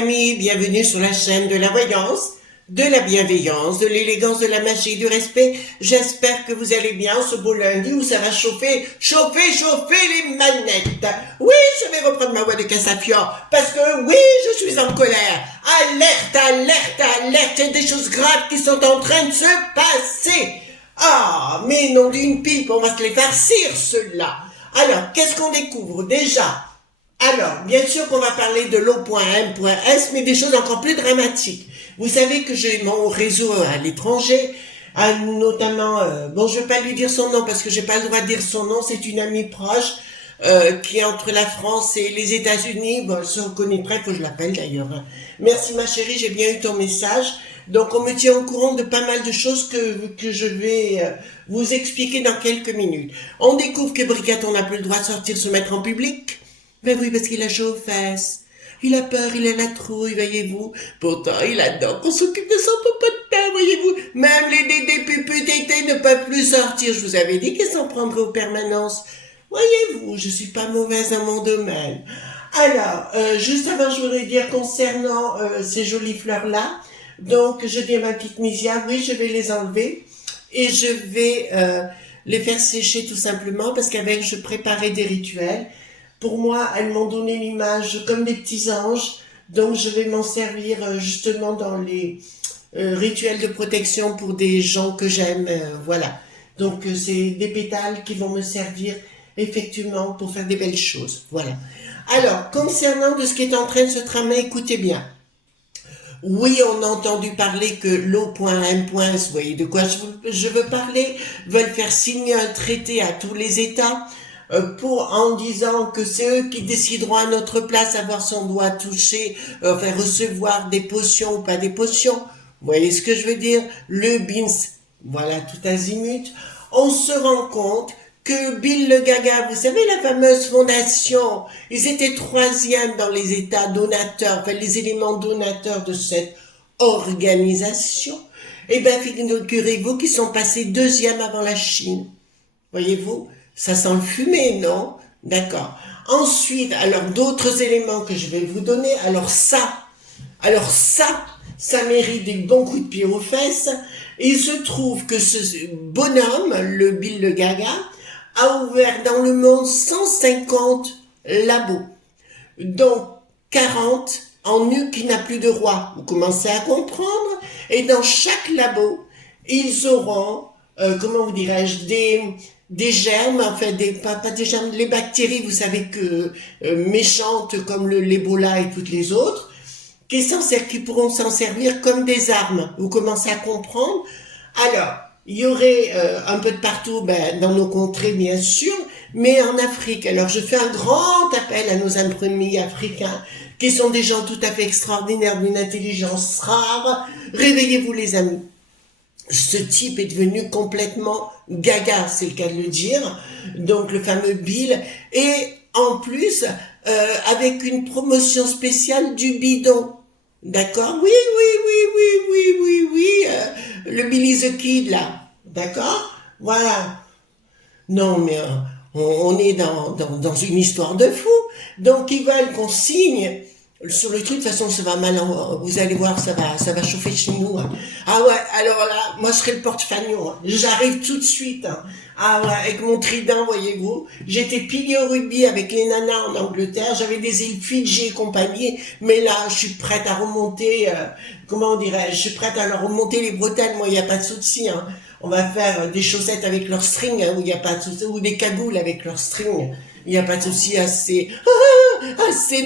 amis, bienvenue sur la chaîne de la voyance, de la bienveillance, de l'élégance, de la magie, du respect. J'espère que vous allez bien ce beau lundi où ça va chauffer les manettes. Oui, je vais reprendre ma voix de Casafiore parce que oui, je suis en colère. Alerte, alerte, alerte, il y a des choses graves qui sont en train de se passer. Ah, mais non d'une pipe, on va se les farcir ceux-là. Alors, qu'est-ce qu'on découvre déjà? Alors, bien sûr qu'on va parler de l'O.M.S, mais des choses encore plus dramatiques. Vous savez que j'ai mon réseau à l'étranger, notamment, bon, je vais pas lui dire son nom parce que j'ai pas le droit de dire son nom, c'est une amie proche qui est entre la France et les États-Unis. Bon, elle se reconnaîtrait, faut que je l'appelle d'ailleurs. Merci ma chérie, j'ai bien eu ton message. Donc, on me tient au courant de pas mal de choses que je vais vous expliquer dans quelques minutes. On découvre que Brigaton n'a plus le droit de sortir se mettre en public. Ben oui, parce qu'il a chaud aux fesses. Il a peur, il a la trouille, voyez-vous. Pourtant, il adore qu'on s'occupe de son popotin, voyez-vous. Même les députés ne peuvent plus sortir. Je vous avais dit qu'ils s'en prendraient aux permanences. Voyez-vous, je suis pas mauvaise dans mon domaine. Alors, juste avant, je voudrais dire concernant ces jolies fleurs-là. Donc, je dis à ma petite Misia, oui, je vais les enlever. Et je vais les faire sécher tout simplement parce qu'avec, je préparais des rituels. Pour moi, elles m'ont donné l'image comme des petits anges, donc je vais m'en servir justement dans les rituels de protection pour des gens que j'aime, voilà. Donc c'est des pétales qui vont me servir effectivement pour faire des belles choses, voilà. Alors, concernant de ce qui est en train de se tramer, écoutez bien. Oui, on a entendu parler que l'O.M. vous voyez de quoi je veux parler, veulent faire signer un traité à tous les États, en disant que c'est eux qui décideront à notre place à voir si on doit toucher, enfin recevoir des potions ou pas des potions. Vous voyez ce que je veux dire? Le BINS, voilà, tout azimut. On se rend compte que Bill le Gaga, vous savez la fameuse fondation, ils étaient 3e dans les États donateurs, enfin les éléments donateurs de cette organisation. Eh bien, figurez-vous qu'ils sont passés 2e avant la Chine. Voyez-vous? Ça sent le fumé, non? D'accord. Ensuite, alors d'autres éléments que je vais vous donner. Alors ça mérite des bons coups de pied aux fesses. Et il se trouve que ce bonhomme, le Bill le Gaga, a ouvert dans le monde 150 labos. Donc 40 en une qui n'a plus de roi. Vous commencez à comprendre? Et dans chaque labo, ils auront, comment vous dirais-je, des germes, enfin pas des germes, les bactéries, vous savez que méchantes comme l'Ebola et toutes les autres, qui pourront s'en servir comme des armes. Vous commencez à comprendre? Alors, il y aurait un peu de partout, dans nos contrées bien sûr, mais en Afrique. Alors, je fais un grand appel à nos amis africains, qui sont des gens tout à fait extraordinaires, d'une intelligence rare. Réveillez-vous les amis. Ce type est devenu complètement gaga, c'est le cas de le dire, donc le fameux Bill, et en plus, avec une promotion spéciale du bidon, d'accord? Oui, le Billy the Kid, là, d'accord? Voilà. Non, mais on est dans une histoire de fou, donc ils veulent qu'on signe sur le truc. De toute façon, ça va mal, vous allez voir, ça va chauffer chez nous. Hein. Ah ouais, alors là, moi je serai le porte-fagnon. Hein. J'arrive tout de suite. Hein. Ah ouais, avec mon trident, voyez-vous. J'étais pilier au rugby avec les nanas en Angleterre. J'avais des îles Fidji et compagnie. Mais là, je suis prête à remonter, comment dirais-je, je suis prête à leur remonter les bretelles. Moi, il n'y a pas de souci. Hein. On va faire des chaussettes avec leur string, hein, où il n'y a pas de souci, ou des cagoules avec leur string. Il n'y a pas de souci, assez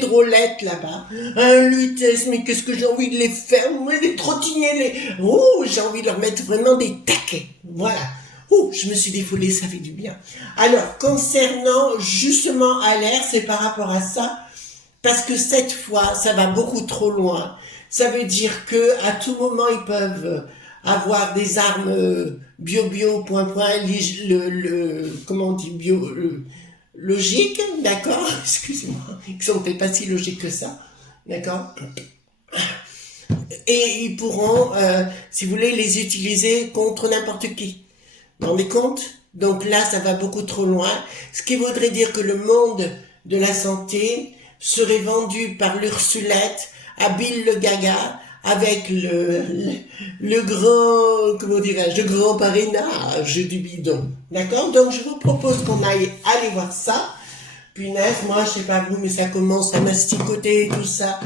drôlettes là-bas. Un lutesse, mais qu'est-ce que j'ai envie de les faire, les trottiner, j'ai envie de leur mettre vraiment des taquets. Voilà. Je me suis défoulée, ça fait du bien. Alors, concernant justement Alert, c'est par rapport à ça, parce que cette fois, ça va beaucoup trop loin. Ça veut dire que à tout moment, ils peuvent avoir des armes comment on dit, logique, d'accord? Excusez-moi, qui sont peut-être pas si logiques que ça, d'accord? Et ils pourront, si vous voulez, les utiliser contre n'importe qui. Vous vous rendez compte? Donc là, ça va beaucoup trop loin. Ce qui voudrait dire que le monde de la santé serait vendu par l'Ursulette à Bill le Gaga avec le grand, comment dirais-je, le grand parrainage du bidon. D'accord? Donc je vous propose qu'on aille aller voir ça. Punaise, moi je sais pas vous, mais ça commence à masticoter tout ça.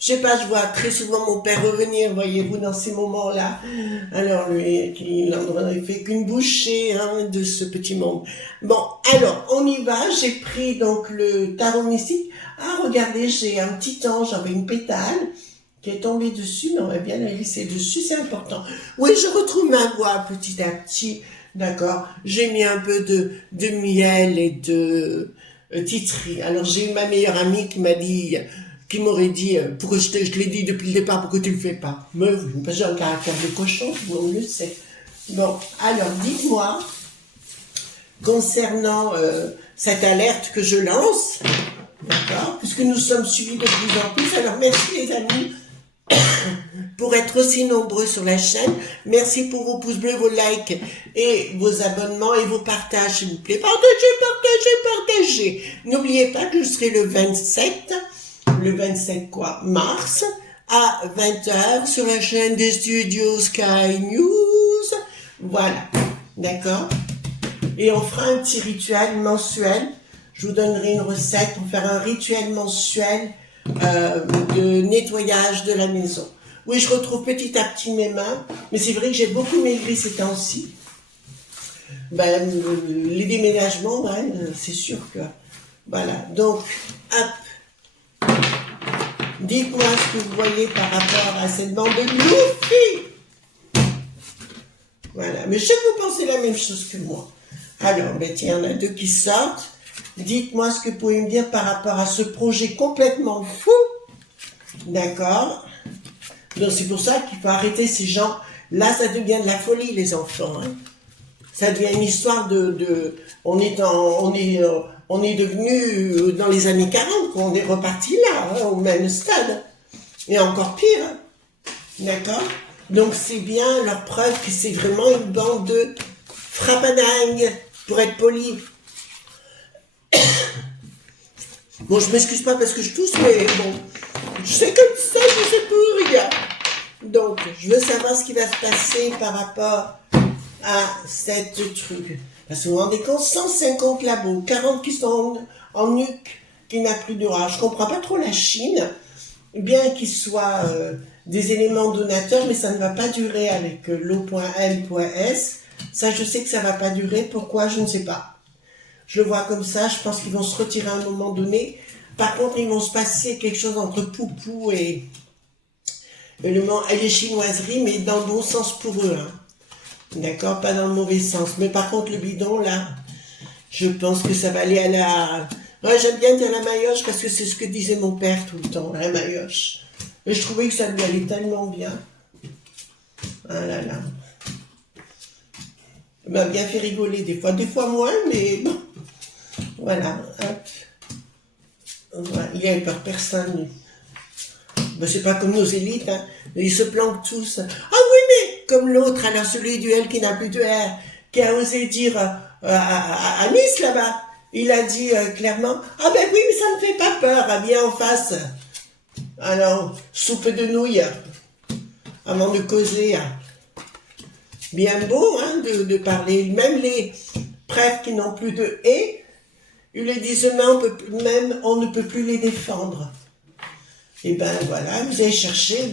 Je sais pas, je vois très souvent mon père revenir, voyez-vous, dans ces moments-là. Alors lui, il n'en fait qu'une bouchée hein, de ce petit monde. Bon, alors, on y va. J'ai pris donc le tarot mystique. Ah, regardez, j'ai un petit ange, j'avais une pétale qui est tombée dessus, mais on va bien la laisser dessus, c'est important. Oui, je retrouve ma voix petit à petit, d'accord. J'ai mis un peu de miel et de titri. Alors, j'ai eu ma meilleure amie qui m'a dit... qui m'aurait dit, pourquoi je te l'ai dit depuis le départ, pourquoi tu le fais pas? Mais oui, parce que j'ai un caractère de cochon, on le sait. Bon, alors dites-moi, concernant cette alerte que je lance, d'accord, puisque nous sommes suivis de plus en plus, alors merci les amis pour être aussi nombreux sur la chaîne. Merci pour vos pouces bleus, vos likes et vos abonnements et vos partages, s'il vous plaît. Partagez, partagez, partagez. N'oubliez pas que je serai le 27 mars, à 20h, sur la chaîne des studios Sky News. Voilà, d'accord? Et on fera un petit rituel mensuel. Je vous donnerai une recette pour faire un rituel mensuel de nettoyage de la maison. Oui, je retrouve petit à petit mes mains, mais c'est vrai que j'ai beaucoup maigri ces temps-ci. Ben, les déménagements, ouais, c'est sûr que... Voilà, donc, hop. Dites-moi ce que vous voyez par rapport à cette bande de loupies. Voilà, mais je sais que vous pensez la même chose que moi. Alors, ben tiens, il y en a deux qui sortent. Dites-moi ce que vous pouvez me dire par rapport à ce projet complètement fou. D'accord? Donc c'est pour ça qu'il faut arrêter ces gens. Là, ça devient de la folie, les enfants. Hein. Ça devient une histoire on est devenu dans les années 40, on est reparti là, hein, au même stade. Et encore pire. Hein. D'accord? Donc c'est bien leur preuve que c'est vraiment une bande de frappadingues, pour être poli. Bon, je m'excuse pas parce que je tousse, mais bon, je sais comme ça, je sais pour rien. Donc, je veux savoir ce qui va se passer par rapport à cette truc. Parce que vous vous rendez compte, 150 labos, 40 qui sont en nuque, qui n'a plus de rage. Je comprends pas trop la Chine, bien qu'ils soient des éléments donateurs, mais ça ne va pas durer avec l'O.M.S. Ça, je sais que ça va pas durer. Pourquoi? Je ne sais pas. Je le vois comme ça, je pense qu'ils vont se retirer à un moment donné. Par contre, ils vont se passer quelque chose entre Poupou et les chinoiseries, mais dans le bon sens pour eux. Hein. D'accord? Pas dans le mauvais sens. Mais par contre, le bidon, là, je pense que ça va aller à la... Ouais, j'aime bien dire la maillotche parce que c'est ce que disait mon père tout le temps, la maillotche. Et je trouvais que ça lui allait tellement bien. Ah là là. Il m'a bien fait rigoler des fois moins, mais bon. Voilà. Voilà. Il a eu peur personne. Ben, c'est pas comme nos élites, hein. Ils se planquent tous. Ah oui, mais comme l'autre, alors celui du L qui n'a plus de R, qui a osé dire à Nice là-bas, il a dit clairement, ah ben oui, mais ça ne fait pas peur, hein, bien en face. Alors, soupe de nouilles, avant de causer. Hein. Bien beau hein, de parler. Même les prêtres qui n'ont plus de et, ils les disent on ne peut plus les défendre. Et ben voilà, vous allez chercher,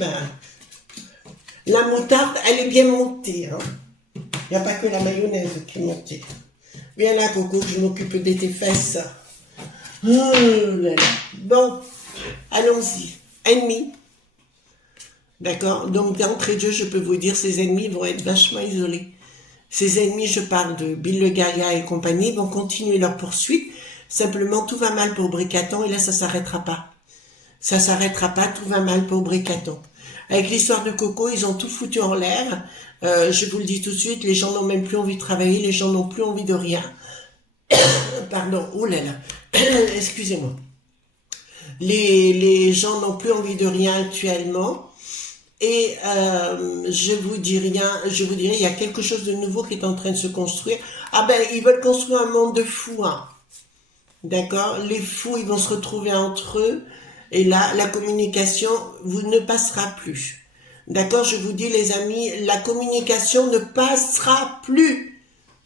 la moutarde, elle est bien montée. Hein. Il n'y a pas que la mayonnaise qui est montée. Viens là, Coco, que je m'occupe de tes fesses. Oh là là. Bon, allons-y. Ennemis. D'accord? Donc, d'entrée de jeu, je peux vous dire, ces ennemis vont être vachement isolés. Ces ennemis, je parle de Bill le Gaga et compagnie, vont continuer leur poursuite. Simplement, tout va mal pour Bricaton et là, ça s'arrêtera pas. Ça s'arrêtera pas, tout va mal pour Bricaton. Avec l'histoire de Coco, ils ont tout foutu en l'air. Je vous le dis tout de suite, les gens n'ont même plus envie de travailler, les gens n'ont plus envie de rien. Pardon, oh là là, excusez-moi. Les gens n'ont plus envie de rien actuellement. Et je vous dirais, il y a quelque chose de nouveau qui est en train de se construire. Ah ben, ils veulent construire un monde de fous. Hein. D'accord? Les fous, ils vont se retrouver entre eux. Et là, la communication vous ne passera plus. D'accord? Je vous dis, les amis, la communication ne passera plus.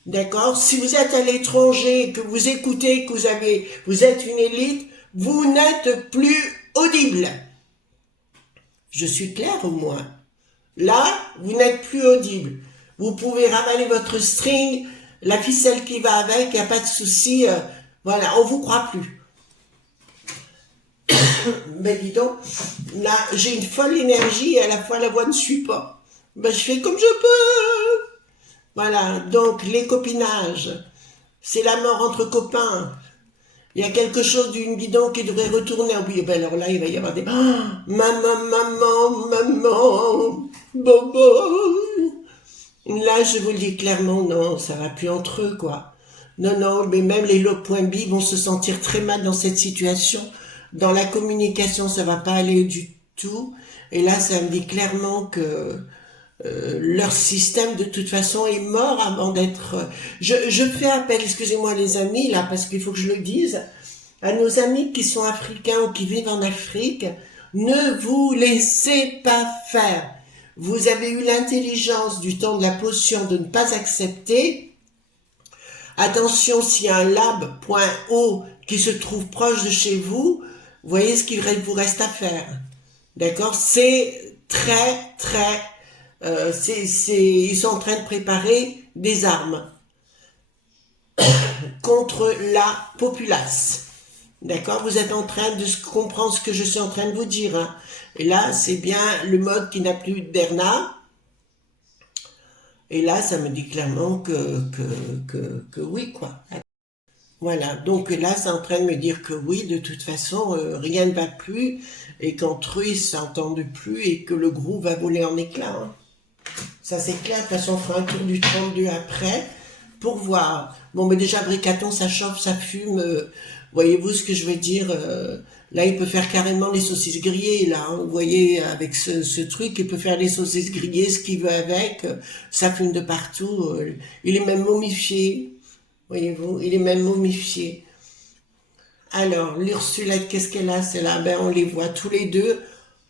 D'accord? Si vous êtes à l'étranger, que vous écoutez, que vous êtes une élite, vous n'êtes plus audible. Je suis claire au moins. Là, vous n'êtes plus audible. Vous pouvez ravaler votre string, la ficelle qui va avec, il n'y a pas de souci. Voilà, on vous croit plus. Ben dis donc, là, j'ai une folle énergie et à la fois la voix ne suit pas. Ben je fais comme je peux. Voilà, donc les copinages, c'est la mort entre copains. Il y a quelque chose d'une bidon qui devrait retourner. Oui, ben alors là, il va y avoir des... Oh, maman, bobo. Là, je vous le dis clairement, non, ça va plus entre eux, quoi. Non, mais même les lots.bi vont se sentir très mal dans cette situation. Dans la communication, ça va pas aller du tout. Et là, ça me dit clairement que leur système, de toute façon, est mort avant d'être... Je fais appel, excusez-moi les amis, là, parce qu'il faut que je le dise, à nos amis qui sont africains ou qui vivent en Afrique, ne vous laissez pas faire. Vous avez eu l'intelligence du temps de la potion de ne pas accepter. Attention, s'il y a un lab.o qui se trouve proche de chez vous, voyez ce qu'il vous reste à faire. D'accord? C'est très... ils sont en train de préparer des armes contre la populace. D'accord? Vous êtes en train de comprendre ce que je suis en train de vous dire. Hein. Et là, c'est bien le mode qui n'a plus de Bernard. Et là, ça me dit clairement que oui, quoi. Voilà, donc là, c'est en train de me dire que oui, de toute façon, rien ne va plus, et qu'entre eux, ils s'entendent plus, et que le groupe va voler en éclats. Hein. Ça c'est clair, de toute façon, on fera un tour du 32 après, pour voir. Bon, mais déjà, Bricaton, ça chauffe, ça fume, voyez-vous ce que je veux dire là, il peut faire carrément les saucisses grillées, là, hein, vous voyez, avec ce truc, il peut faire les saucisses grillées, ce qu'il veut avec, ça fume de partout, il est même momifié, voyez-vous, il est même momifié. Alors, l'Ursulette, qu'est-ce qu'elle a, celle-là? Ben, on les voit tous les deux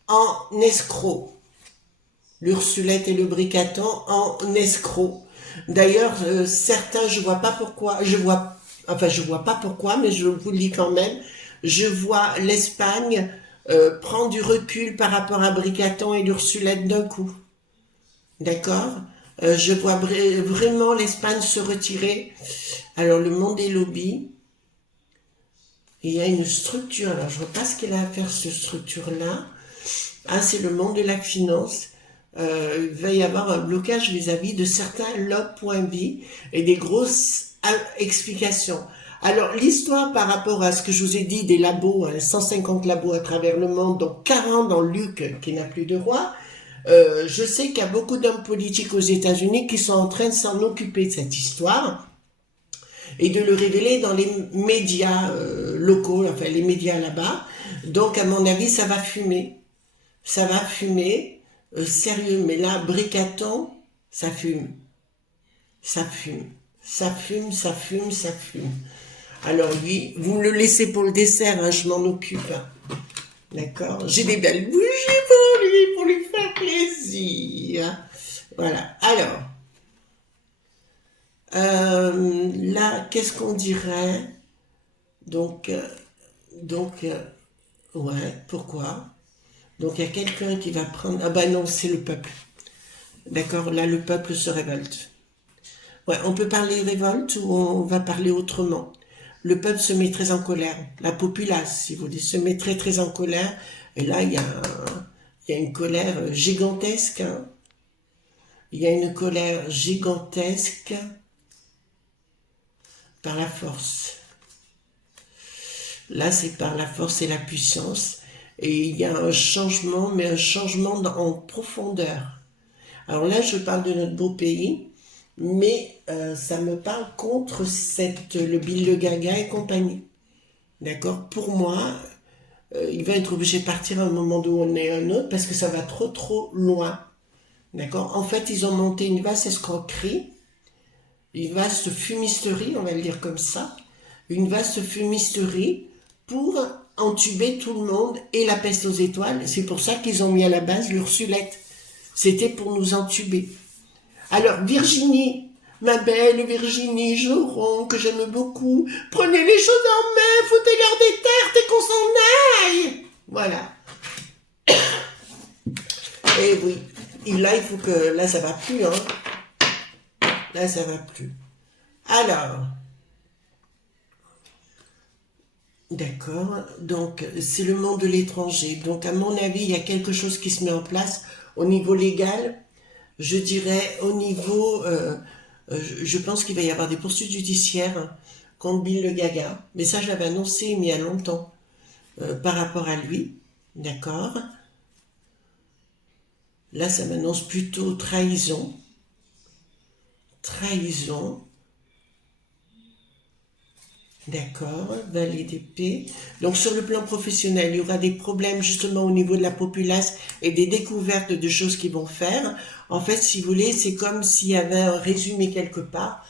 en escroc. L'Ursulette et le Bricaton en escroc. D'ailleurs, certains, je vois pas pourquoi, je vois pas pourquoi, mais je vous le dis quand même, je vois l'Espagne prendre du recul par rapport à Bricaton et l'Ursulette d'un coup. D'accord? Je vois vraiment l'Espagne se retirer. Alors, le monde des lobbies, il y a une structure, alors je vois pas ce qu'elle a à faire, cette structure-là. Ah, c'est le monde de la finance. Il va y avoir un blocage vis-à-vis de certains log.bi et des grosses explications. Alors, l'histoire par rapport à ce que je vous ai dit des labos, 150 labos à travers le monde, dont 40 dans Luc qui n'a plus de roi, je sais qu'il y a beaucoup d'hommes politiques aux États-Unis qui sont en train de s'en occuper de cette histoire et de le révéler dans les médias locaux, enfin les médias là-bas. Donc, à mon avis, ça va fumer. Ça va fumer. Sérieux, mais là, Bricaton, ça fume. Ça fume. Ça fume, ça fume, ça fume. Alors lui, vous me le laissez pour le dessert, hein, je m'en occupe. D'accord? J'ai des belles bougies pour lui faire plaisir. Voilà. Alors, là, qu'est-ce qu'on dirait? Donc, ouais, pourquoi? Donc, il y a quelqu'un qui va prendre... Ah ben non, c'est le peuple. D'accord? Là, le peuple se révolte. Ouais, on peut parler révolte ou on va parler autrement. Le peuple se met très en colère. La populace, si vous voulez, se met très très en colère. Et là, il y a une colère gigantesque. Hein. Il y a une colère gigantesque par la force. Là, c'est par la force et la puissance. Et il y a un changement, mais un changement en profondeur. Alors là, je parle de notre beau pays, mais ça me parle contre le Bill Le Gaga et compagnie. D'accord? Pour moi, il va être obligé de partir à un moment donné ou un autre parce que ça va trop loin. D'accord? En fait, ils ont monté une vaste escroquerie, une vaste fumisterie, on va le dire comme ça, une vaste fumisterie pour entuber tout le monde et la peste aux étoiles. C'est pour ça qu'ils ont mis à la base l'Ursulette. C'était pour nous entuber. Alors, Virginie, ma belle Virginie Joron, que j'aime beaucoup, prenez les choses en main, foutez-leur des tartes et qu'on s'en aille. Voilà. Et oui, et là, il faut que... Là, ça va plus, hein. Là, ça va plus. Alors... D'accord, donc c'est le monde de l'étranger. Donc à mon avis, il y a quelque chose qui se met en place au niveau légal. Je dirais au niveau... je pense qu'il va y avoir des poursuites judiciaires contre Bill le Gaga. Mais ça, je l'avais annoncé mais il y a longtemps par rapport à lui. D'accord. Là, ça m'annonce plutôt trahison. Trahison. D'accord, valet d'épée. Donc sur le plan professionnel, il y aura des problèmes justement au niveau de la populace et des découvertes de choses qu'ils vont faire. En fait, si vous voulez, c'est comme s'il y avait un résumé quelque part,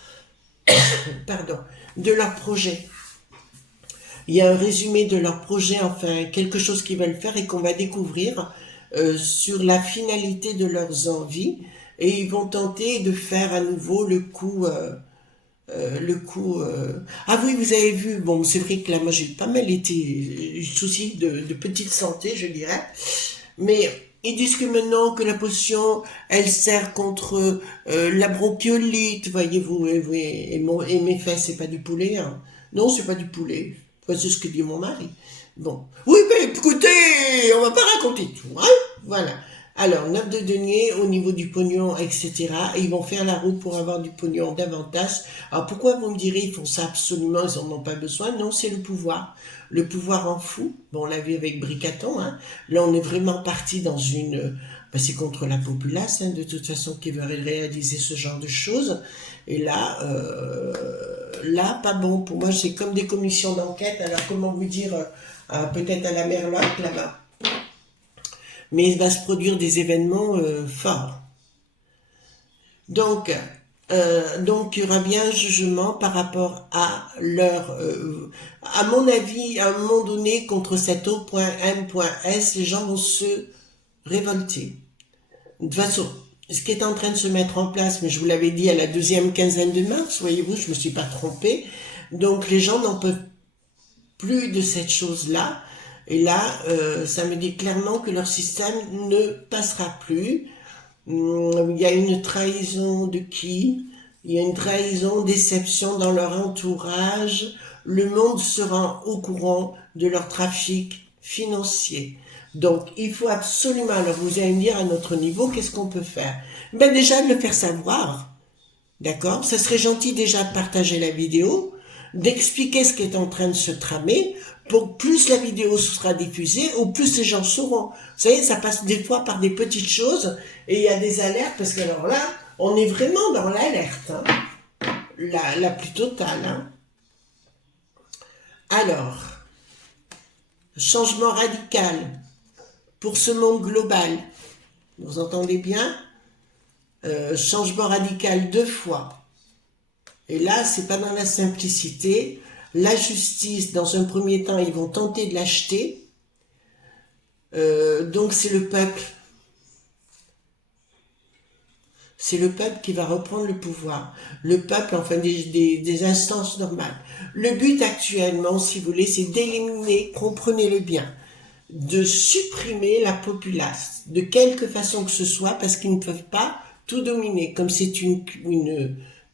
pardon, de leur projet. Il y a un résumé de leur projet, enfin quelque chose qu'ils veulent faire et qu'on va découvrir sur la finalité de leurs envies. Et ils vont tenter de faire à nouveau le coup... Ah oui, vous avez vu, bon, c'est vrai que là, moi, j'ai pas mal été souci de petite santé, je dirais, mais ils disent que maintenant que la potion, elle sert contre la bronchiolite, voyez-vous, et mes fesses, c'est pas du poulet, hein. Non, c'est pas du poulet, enfin, c'est ce que dit mon mari. Bon, oui, mais écoutez, on va pas raconter tout, hein, voilà. Alors, 9 de denier au niveau du pognon, etc. Et ils vont faire la route pour avoir du pognon davantage. Alors, pourquoi vous me direz, ils font ça absolument, ils n'en ont pas besoin? Non, c'est le pouvoir. Le pouvoir en fout. Bon, on l'a vu avec Bricaton, hein. Là, on est vraiment parti dans une... Ben, c'est contre la populace, hein, de toute façon, qui veut réaliser ce genre de choses. Et là, pas bon. Pour moi, c'est comme des commissions d'enquête. Alors, comment vous dire, peut-être à la Merlotte, là-bas. Mais il va se produire des événements forts. Donc, il y aura bien un jugement par rapport à leur... à mon avis, à un moment donné, contre cet O.M.S, les gens vont se révolter. De toute façon, ce qui est en train de se mettre en place, mais je vous l'avais dit à la deuxième quinzaine de mars, voyez-vous, je ne me suis pas trompée. Donc, les gens n'en peuvent plus de cette chose-là. Et là, ça me dit clairement que leur système ne passera plus. Il y a une trahison de qui? Il y a une trahison, déception dans leur entourage. Le monde sera au courant de leur trafic financier. Donc, il faut absolument, alors vous allez me dire à notre niveau, qu'est-ce qu'on peut faire? Ben déjà, de le faire savoir. D'accord? Ça serait gentil déjà de partager la vidéo, d'expliquer ce qui est en train de se tramer. Pour plus la vidéo sera diffusée, au plus les gens sauront. Vous savez, ça passe des fois par des petites choses, et il y a des alertes, parce que alors là, on est vraiment dans l'alerte, hein, la plus totale. Hein. Alors, changement radical pour ce monde global. Vous entendez bien? Changement radical 2 fois. Et là, c'est pas dans la simplicité. La justice, dans un premier temps, ils vont tenter de l'acheter. Donc c'est le peuple. C'est le peuple qui va reprendre le pouvoir. Le peuple, enfin des instances normales. Le but actuellement, si vous voulez, c'est d'éliminer, comprenez-le bien, de supprimer la populace, de quelque façon que ce soit, parce qu'ils ne peuvent pas tout dominer, comme c'est une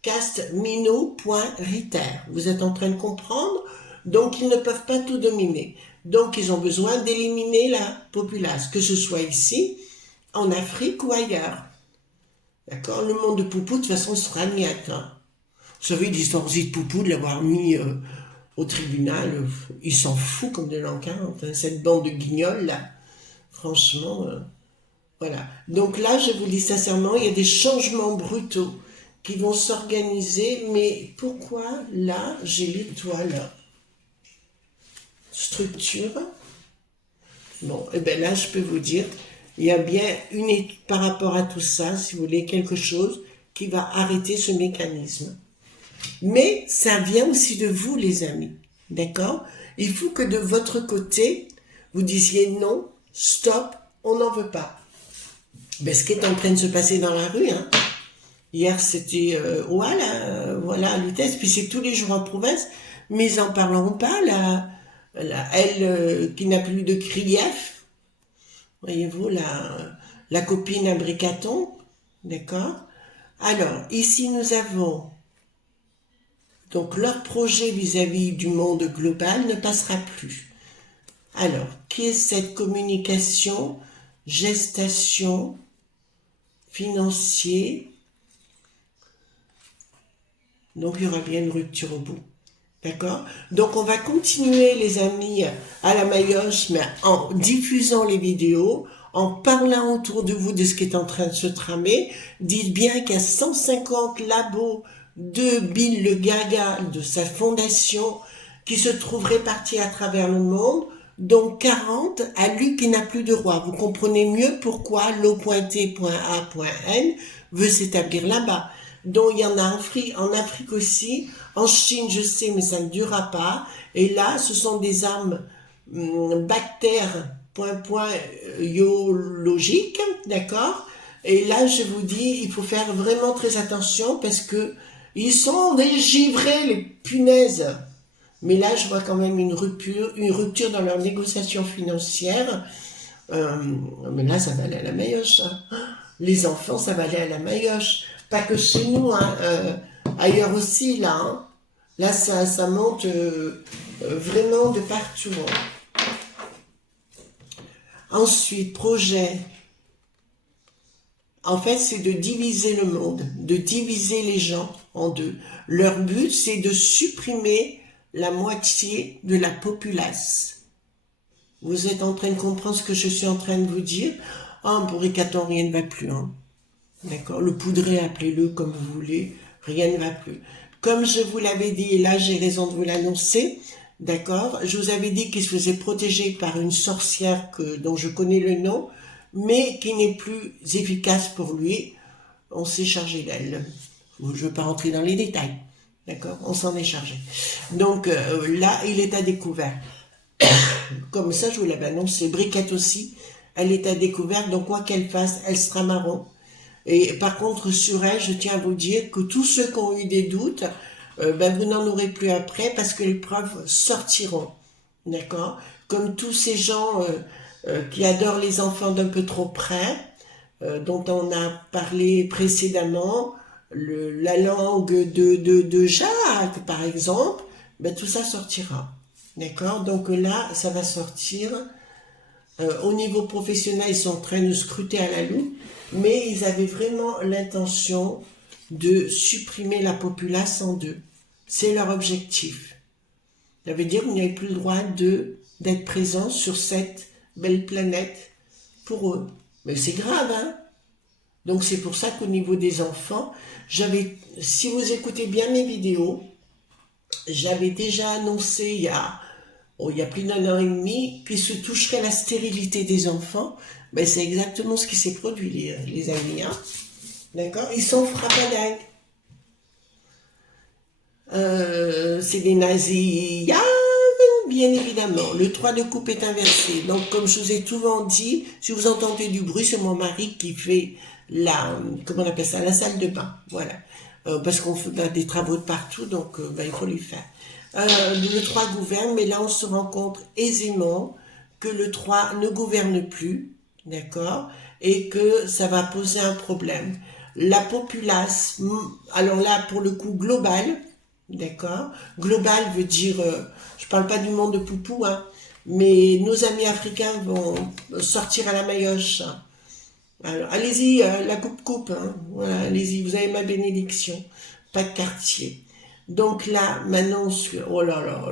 caste minot.ritter. Vous êtes en train de comprendre? Donc, ils ne peuvent pas tout dominer. Donc, ils ont besoin d'éliminer la populace, que ce soit ici, en Afrique ou ailleurs. D'accord? Le monde de Poupou, de toute façon, sera niette. Hein. Vous savez, l'histoire aussi de Poupou, de l'avoir mis au tribunal, il s'en fout comme de l'an 40, hein, cette bande de guignols, là. Franchement, voilà. Donc là, je vous dis sincèrement, il y a des changements brutaux qui vont s'organiser, mais pourquoi là, j'ai l'étoile? Structure. Bon, et bien là, je peux vous dire, il y a bien par rapport à tout ça, si vous voulez, quelque chose qui va arrêter ce mécanisme. Mais ça vient aussi de vous, les amis. D'accord? Il faut que de votre côté, vous disiez non, stop, on n'en veut pas. Ben, ce qui est en train de se passer dans la rue, hein. Hier, c'était voilà, à Lutèce, puis c'est tous les jours en province, mais ils en parleront pas, elle qui n'a plus de crief, voyez-vous, la copine à Bricaton, d'accord? Alors, ici, nous avons, donc, leur projet vis-à-vis du monde global ne passera plus. Alors, qui est cette communication, gestation, financier? Donc, il y aura bien une rupture au bout. D'accord? Donc, on va continuer, les amis, à la Mayoche, mais en diffusant les vidéos, en parlant autour de vous de ce qui est en train de se tramer. Dites bien qu'il y a 150 labos de Bill le Gaga, de sa fondation, qui se trouvent répartis à travers le monde, dont 40 à lui qui n'a plus de roi. Vous comprenez mieux pourquoi l'O.T.A.N veut s'établir là-bas. Donc il y en a en Afrique aussi, en Chine je sais mais ça ne durera pas, et là ce sont des armes bactères biologiques, d'accord, et là je vous dis il faut faire vraiment très attention parce que ils sont dégivrés les punaises, mais là je vois quand même une rupture dans leurs négociations financières, mais là ça va aller à la maillotche, hein. Les enfants ça va aller à la maillotche. Pas que chez nous, hein, ailleurs aussi, là. Hein. Là, ça monte vraiment de partout. Hein. Ensuite, projet. En fait, c'est de diviser le monde, de diviser les gens en deux. Leur but, c'est de supprimer la moitié de la populace. Vous êtes en train de comprendre ce que je suis en train de vous dire? Ah, pour Bricaton, rien ne va plus, hein. D'accord, le poudré, appelez-le comme vous voulez, rien ne va plus. Comme je vous l'avais dit, et là j'ai raison de vous l'annoncer, d'accord, je vous avais dit qu'il se faisait protéger par une sorcière dont je connais le nom, mais qui n'est plus efficace pour lui. On s'est chargé d'elle. Je ne veux pas rentrer dans les détails, d'accord, on s'en est chargé. Donc là, il est à découvert. Comme ça, je vous l'avais annoncé, Briquette aussi, elle est à découvert, donc quoi qu'elle fasse, elle sera marron. Et par contre, sur elle, je tiens à vous dire que tous ceux qui ont eu des doutes, vous n'en aurez plus après parce que les preuves sortiront. D'accord? Comme tous ces gens qui adorent les enfants d'un peu trop près, dont on a parlé précédemment, la langue de Jacques, par exemple, tout ça sortira. D'accord? Donc là, ça va sortir. Au niveau professionnel, ils sont en train de scruter à la loupe, mais ils avaient vraiment l'intention de supprimer la populace en deux. C'est leur objectif. Ça veut dire qu'il n'y avait plus le droit d'être présent sur cette belle planète pour eux. Mais c'est grave, hein? Donc c'est pour ça qu'au niveau des enfants, si vous écoutez bien mes vidéos, j'avais déjà annoncé il y a plus d'1 an et demi, qu'il se toucherait la stérilité des enfants. C'est exactement ce qui s'est produit, les amis. Hein. D'accord? Ils sont frappadingues. C'est des nazis, bien évidemment. Le 3 de coupe est inversé. Donc, comme je vous ai souvent dit, si vous entendez du bruit, c'est mon mari qui fait comment on appelle ça, la salle de bain. Voilà. Parce qu'on fait des travaux de partout, donc il faut lui faire. Le 3 gouverne, mais là on se rend compte aisément que le 3 ne gouverne plus, d'accord, et que ça va poser un problème. La populace, alors là pour le coup global, d'accord, global veut dire, je parle pas du monde de Poupou, hein, mais nos amis africains vont sortir à la maillotche. Alors allez-y, la coupe, hein, voilà, allez-y, vous avez ma bénédiction, pas de quartier. Donc là, maintenant, oh là là,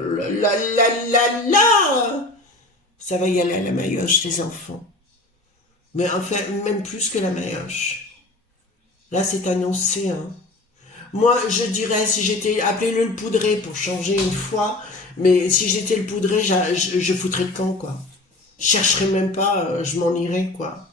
ça va y aller à la maillotche, les enfants. Mais enfin, même plus que la maillotche. Là, c'est annoncé, hein. Moi, je dirais, si j'étais, appelez-le le poudré pour changer une fois, mais si j'étais le poudré, je foutrais le camp, quoi. Je chercherais même pas, je m'en irais, quoi.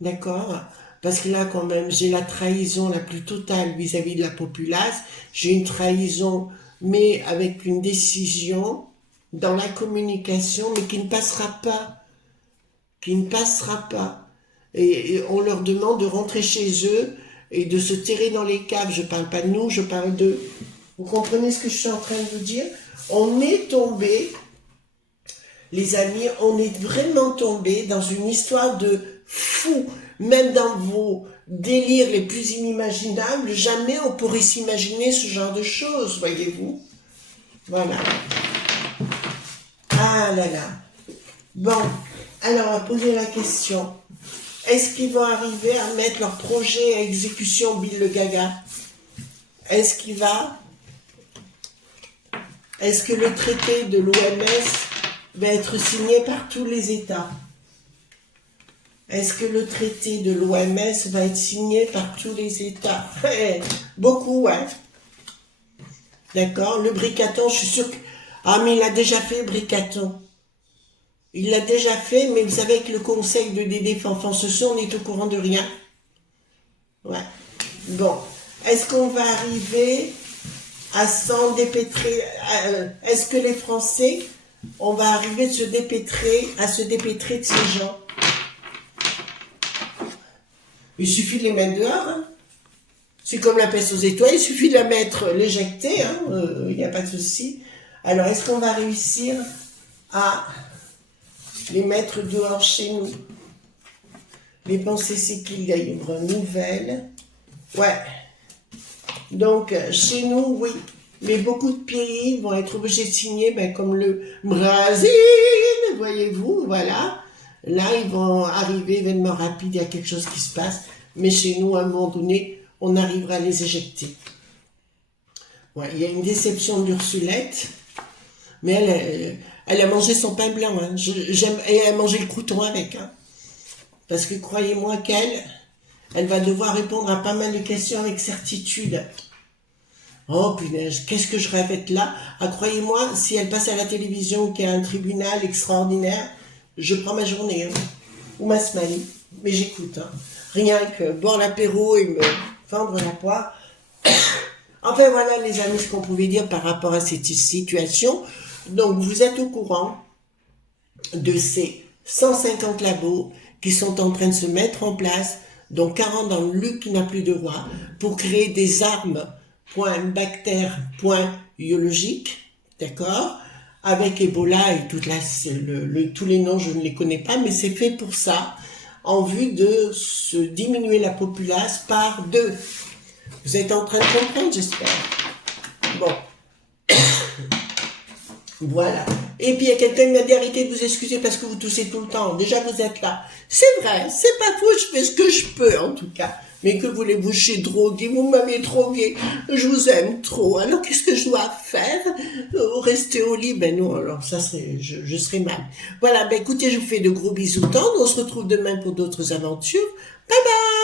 D'accord? Parce que là, quand même, j'ai la trahison la plus totale vis-à-vis de la populace. J'ai une trahison, mais avec une décision dans la communication, mais qui ne passera pas. Qui ne passera pas. Et on leur demande de rentrer chez eux et de se terrer dans les caves. Je parle pas de nous, je parle d'eux. Vous comprenez ce que je suis en train de vous dire? On est tombé, les amis, on est vraiment tombé dans une histoire de fou. Même dans vos délires les plus inimaginables, jamais on pourrait s'imaginer ce genre de choses, voyez-vous? Voilà. Ah là là. Bon, alors on va poser la question. Est-ce qu'ils vont arriver à mettre leur projet à exécution, Bill le Gaga? Est-ce que le traité de l'OMS va être signé par tous les États? Est-ce que le traité de l'OMS va être signé par tous les États? Beaucoup, ouais. D'accord. Le Bricaton, je suis sûr que... Ah, mais il l'a déjà fait, Bricaton. Il l'a déjà fait, mais vous savez que le Conseil de Dédé Fanfan Soso, on est au courant de rien. Ouais. Bon. Est-ce qu'on va arriver à s'en dépêtrer? Est-ce que les Français, on va arriver à se dépêtrer de ces gens? Il suffit de les mettre dehors. Hein. C'est comme la peste aux étoiles, il suffit de la mettre, l'éjecter, hein, il n'y a pas de souci. Alors, est-ce qu'on va réussir à les mettre dehors chez nous? Les pensées s'équilibrent nouvelles. Ouais. Donc, chez nous, oui. Mais beaucoup de pays vont être obligés de signer, ben, comme le Brésil, voyez-vous, voilà. Là, ils vont arriver, événement rapide, il y a quelque chose qui se passe. Mais chez nous, à un moment donné, on arrivera à les éjecter. Ouais, il y a une déception d'Ursulette, mais elle a mangé son pain blanc. Hein. Et elle a mangé le crouton avec. Hein. Parce que croyez-moi elle va devoir répondre à pas mal de questions avec certitude. Oh punaise, qu'est-ce que je répète là? Ah, croyez-moi, si elle passe à la télévision, qu'il y a un tribunal extraordinaire, je prends ma journée, hein, ou ma semaine, mais j'écoute. Hein. Rien que boire l'apéro et me fendre la poire. Enfin voilà les amis, ce qu'on pouvait dire par rapport à cette situation. Donc vous êtes au courant de ces 150 labos qui sont en train de se mettre en place, dont 40 dans le Luc qui n'a plus de roi, pour créer des armes bactères biologiques, d'accord, avec Ebola et tous les noms, je ne les connais pas, mais c'est fait pour ça, en vue de se diminuer la populace par 2. Vous êtes en train de comprendre, j'espère. Bon. Voilà. Et puis il y a quelqu'un qui m'a dit arrêtez de vous excuser parce que vous toussez tout le temps. Déjà vous êtes là. C'est vrai, c'est pas faux, je fais ce que je peux en tout cas. Mais que voulez-vous, je suis droguée, vous m'avez droguée, je vous aime trop. Alors qu'est-ce que je dois faire? Rester au lit? Ben non, alors ça serait, je serais mal. Voilà, ben écoutez, je vous fais de gros bisous tendres. On se retrouve demain pour d'autres aventures. Bye bye!